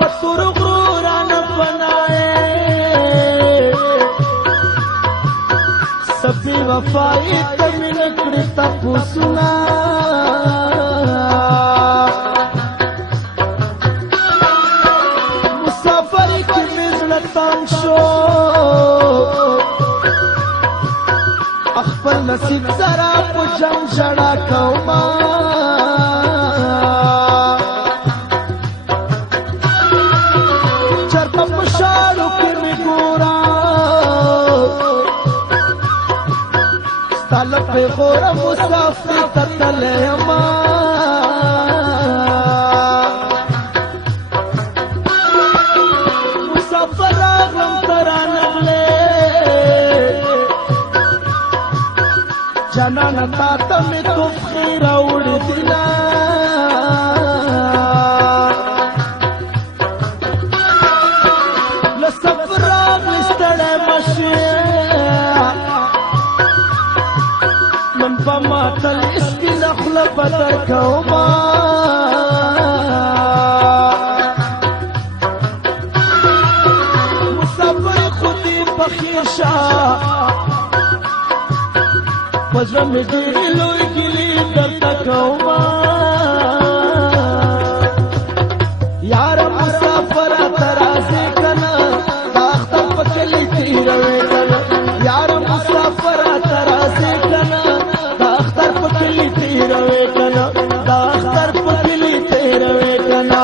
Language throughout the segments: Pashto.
पतुर गुरान बनाए सभी वफाई तमिल कृता पुसना मुसाफर की मिजलतान शो अखबर नसीब जरा पुजम जड़ा कौमा चरतम शाहरुख में गोरा तलब पे गोरा मुसाफिर ततले अमा मुसाफर आगम तरानले जनान ताता में तो खीरा उड़ दिला लसफरा मिस्टर मशिया मन बमातल इसकी नखल बदर कौमा मुसाफर खुदी बखीशा वजह में गिरी लोई गिली करता कौमा यार मुसाफर तराजे कना दाख्ता पकली तीरवे कना यार मुसाफर तराजे कना दाख्ता पकली तीरवे कना दाख्ता पकली तीरवे कना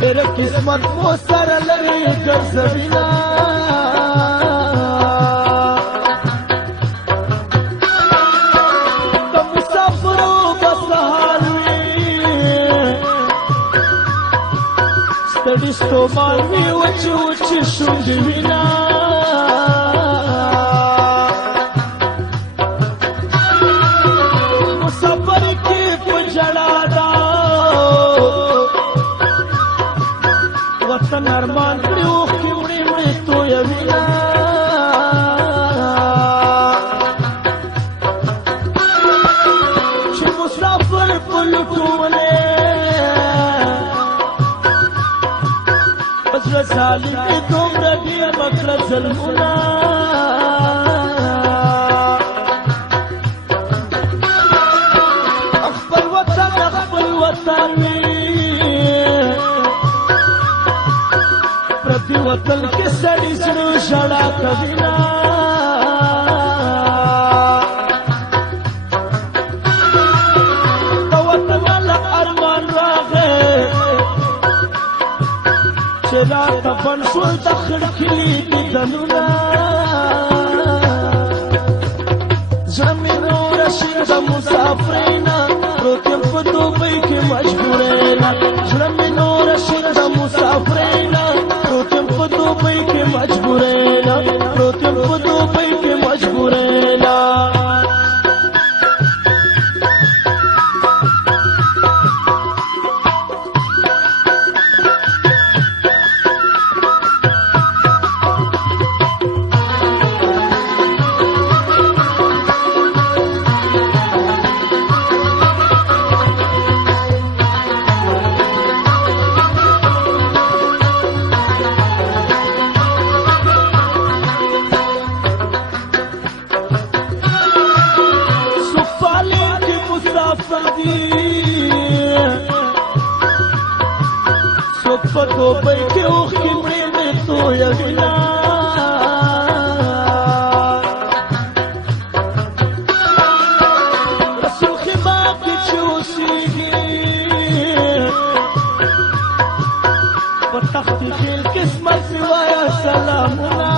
तेरे किस्मत को सरल कर सबिना तो मुसाफिरों बसहाली स्टडिस्टो मालवी उच्च उच्च शुंडिना मुसाफिर की पुजड़ादा वतन अरमान प्रयोग की उड़ी उड़ी तो यविना मुसाफिर पुलटूने बजर साली की तुम रगी मखर जलमुना अकबर वतन प्रति वतन के सड़ी सुनो शड़ा कविना तो वतन अरमान रागे चला तपन सुल दखल खिली की धनुना जमीनो रशीद मुसाफरीना रोतिम दुबई के मजबूरेना जमीनो रशीद मुसाफरीना रोतिम दुबई के मजबूरेना रोतिम दुबई के मजबूरेना तो बैठे खिमड़े में तो यगिना रसूल खिमा की चूसी तख्ती खेल किस्मत सिवाया सलामुना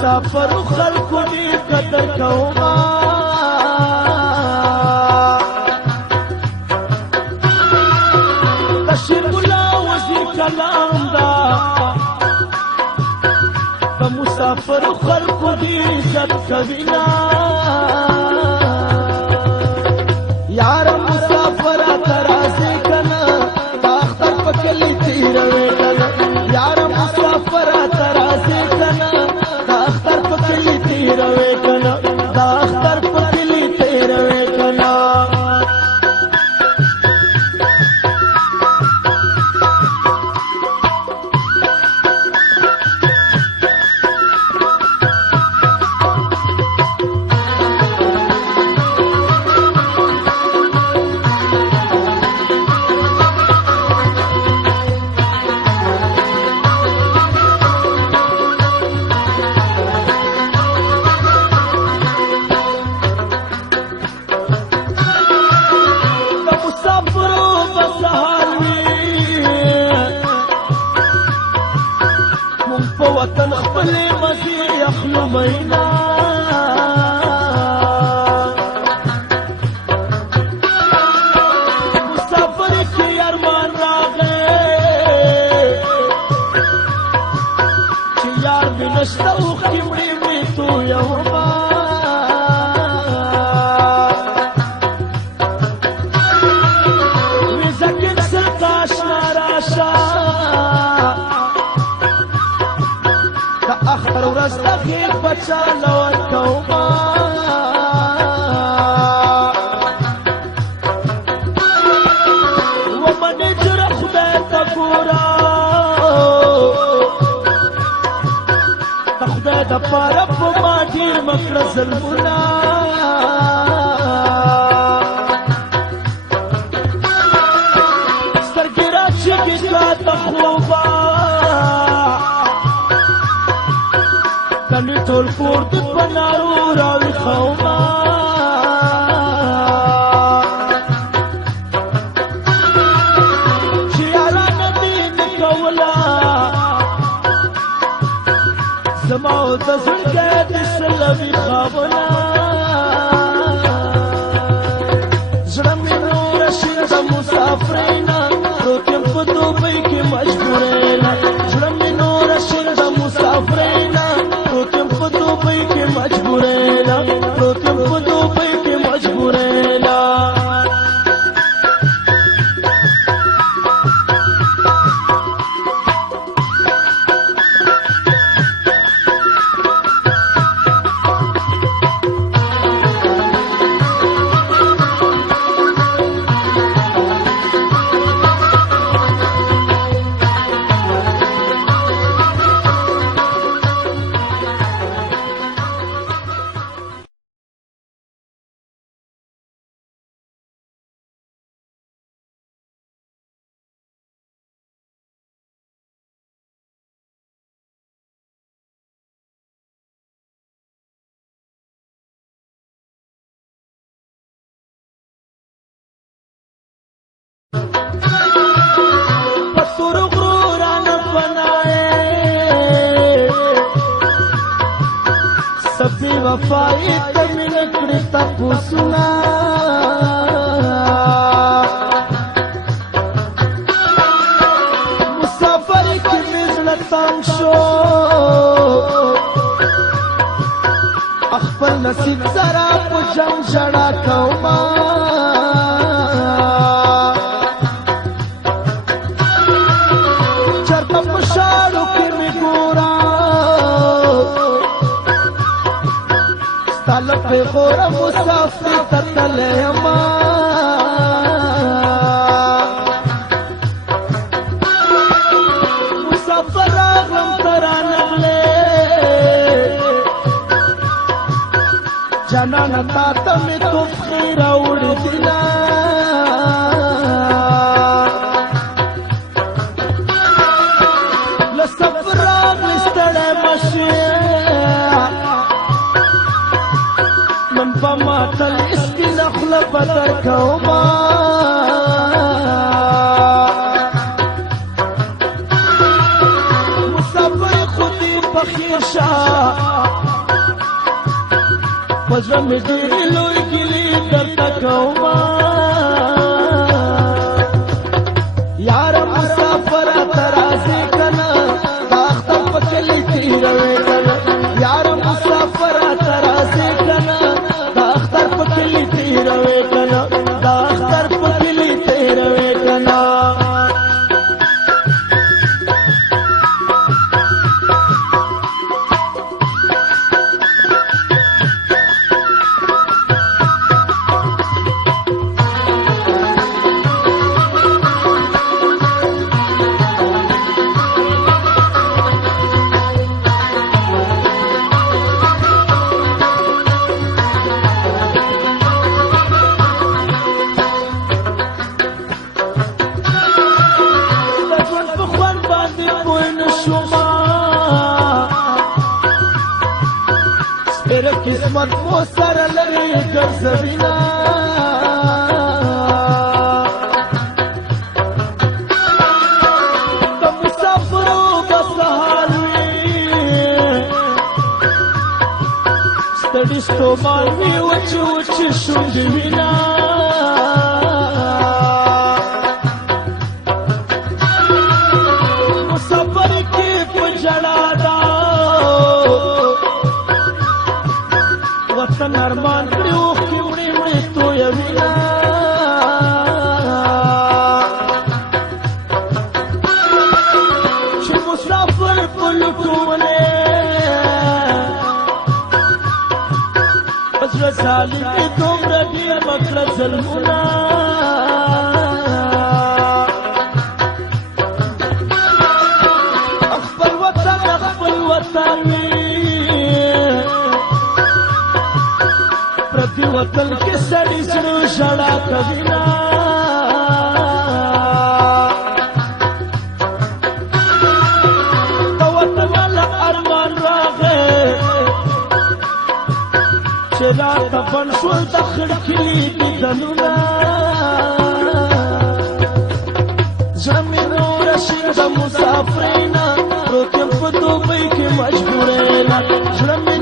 مسافر خلق ډېر قدر کوما تشیر ملا وزیر کلام دا د مسافر خلق ډېر عزت کوینا یار مسافر ترازه کنا دا اختر پکلی تیروي کنا یار مسافر ترازه کنا دا اختر پکلی تیروي کنا دا اختر پکلی تیروي کنا وطن خپل مزي اخلو مینا مسافر کی ارمان راغے چې یار بنشتا او خمړې می تو یوما وزکن سرکاش ناراشا اختر ورځ د غیر بچا لور کوما ومنې جره خدای ته ګورا خدای د پاره په ما ډېر مکړه ظلمونه سترګې راچېږي تا ته خوبه کلی ټول کور د پنارو راوي خوما چې یارانه دې نه کوله زما د زړګي د سلوي خوابونه زړه مې نور شي د مسافرینا پروت یم په دوبۍ کې مجبورینا زړه مې نور شي د مسافرینا پروتم په دوبۍ کې مجبورینا پروتم په دوبۍ کې مجبورینا سبھی وفائی تمن کړی تپوسنا مسافر کی مزړه تنګ شو خپل نصیب سره په جنګ ژړا کوما چرته په شاړو کې مې ګورا طلب غور مسافر تتلما مسافر غم ترانغلے جنان تا تم تو خیر اڑ دینا لسفر مستړ مشه من بما تل اسکی نخل بدر کوما مسافر خودی فخیر شاه پزړه مې ډېرې لوی ګیلې درته کومه یاره مسافره ته راځې که نه دا اختر په کلي تېروې که نه یاره مسافره ته راځې که نه دا اختر په کلي تېروې که نه دا اختر په کلي تېروې که نه تیرے قسمت مو سر لري ګرځوینا د مسافرو بسحال ستړي ستومان وی وچ وچ شونډې وینا مسافر کې په جړا وطن ارمان کړي اوښکې وړې وړې تویوینا چې مسافر په لټولې په زړه ظالم یې دومره ډېر مه کړه ظلمونه خپل وطن خپل وطن پردي وطن کې سړي زړه ژړا کوي نه د وطن والا ارمان راغی چې راته بند شول د خړکي دیدنونه زړه مې نوره شي د مسافرۍ نه پروت یم په دوبۍ کې مجبورۍ نه زړه مې